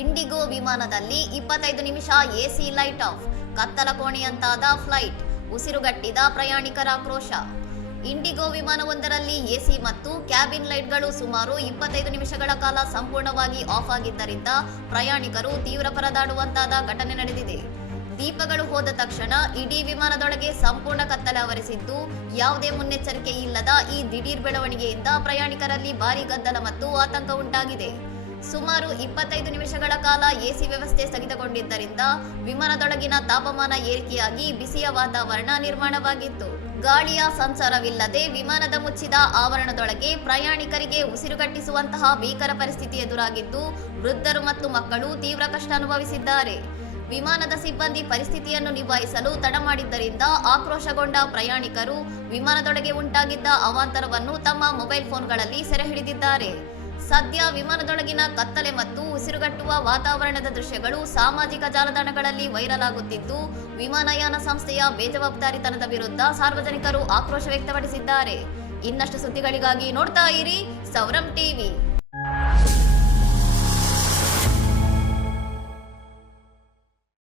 IndiGo ವಿಮಾನದಲ್ಲಿ 25 ನಿಮಿಷ AC light off, ಕತ್ತಲ ಕೋಣೆಯಂತಾದ flight, ಉಸಿರುಗಟ್ಟಿದ ಪ್ರಯಾಣಿಕರ ಆಕ್ರೋಶ. ಇಂಡಿಗೋ ವಿಮಾನವೊಂದರಲ್ಲಿ ಎಸಿ ಮತ್ತು ಕ್ಯಾಬಿನ್ ಲೈಟ್ಗಳು ಸುಮಾರು 25 ನಿಮಿಷಗಳ ಕಾಲ ಸಂಪೂರ್ಣವಾಗಿ ಆಫ್ ಆಗಿದ್ದರಿಂದ ಪ್ರಯಾಣಿಕರು ತೀವ್ರ ಪರದಾಡುವಂತಾದ ಘಟನೆ ನಡೆದಿದೆ. ದೀಪಗಳು ಹೋದ ತಕ್ಷಣ ಇಡೀ ವಿಮಾನದೊಳಗೆ ಸಂಪೂರ್ಣ ಕತ್ತಲೆ ಆವರಿಸಿದ್ದು, ಯಾವುದೇ ಮುನ್ನೆಚ್ಚರಿಕೆ ಇಲ್ಲದ ಈ ದಿಢೀರ್ ಬೆಳವಣಿಗೆಯಿಂದ ಪ್ರಯಾಣಿಕರಲ್ಲಿ ಭಾರೀ ಗದ್ದಲ ಮತ್ತು ಆತಂಕ ಉಂಟಾಗಿದೆ. ಸುಮಾರು 25 ನಿಮಿಷಗಳ ಕಾಲ ಎಸಿ ವ್ಯವಸ್ಥೆ ಸ್ಥಗಿತಗೊಂಡಿದ್ದರಿಂದ ವಿಮಾನದೊಳಗಿನ ತಾಪಮಾನ ಏರಿಕೆಯಾಗಿ ಬಿಸಿಯ ವಾತಾವರಣ ನಿರ್ಮಾಣವಾಗಿತ್ತು. ಗಾಳಿಯ ಸಂಚಾರವಿಲ್ಲದೆ ವಿಮಾನದ ಮುಚ್ಚಿದ ಆವರಣದೊಳಗೆ ಪ್ರಯಾಣಿಕರಿಗೆ ಉಸಿರುಗಟ್ಟಿಸುವಂತಹ ಭೀಕರ ಪರಿಸ್ಥಿತಿ ಎದುರಾಗಿದ್ದು, ವೃದ್ಧರು ಮತ್ತು ಮಕ್ಕಳು ತೀವ್ರ ಕಷ್ಟ ಅನುಭವಿಸಿದ್ದಾರೆ. ವಿಮಾನದ ಸಿಬ್ಬಂದಿ ಪರಿಸ್ಥಿತಿಯನ್ನು ನಿಭಾಯಿಸಲು ತಡ ಮಾಡಿದ್ದರಿಂದ ಆಕ್ರೋಶಗೊಂಡ ಪ್ರಯಾಣಿಕರು ವಿಮಾನದೊಳಗೆ ಉಂಟಾಗಿದ್ದ ಅವಾಂತರವನ್ನು ತಮ್ಮ ಮೊಬೈಲ್ ಫೋನ್ಗಳಲ್ಲಿ ಸೆರೆ ಹಿಡಿದಿದ್ದಾರೆ. ಸದ್ಯ ವಿಮಾನದೊಳಗಿನ ಕತ್ತಲೆ ಮತ್ತು ಉಸಿರುಗಟ್ಟುವ ವಾತಾವರಣದ ದೃಶ್ಯಗಳು ಸಾಮಾಜಿಕ ಜಾಲತಾಣಗಳಲ್ಲಿ ವೈರಲ್ ಆಗುತ್ತಿದ್ದು, ವಿಮಾನಯಾನ ಸಂಸ್ಥೆಯ ಬೇಜವಾಬ್ದಾರಿತನದ ವಿರುದ್ಧ ಸಾರ್ವಜನಿಕರು ಆಕ್ರೋಶ ವ್ಯಕ್ತಪಡಿಸಿದ್ದಾರೆ. ಇನ್ನಷ್ಟು ಸುದ್ದಿಗಳಿಗಾಗಿ ನೋಡ್ತಾ ಇರಿ ಸೌರಂ ಟಿವಿ.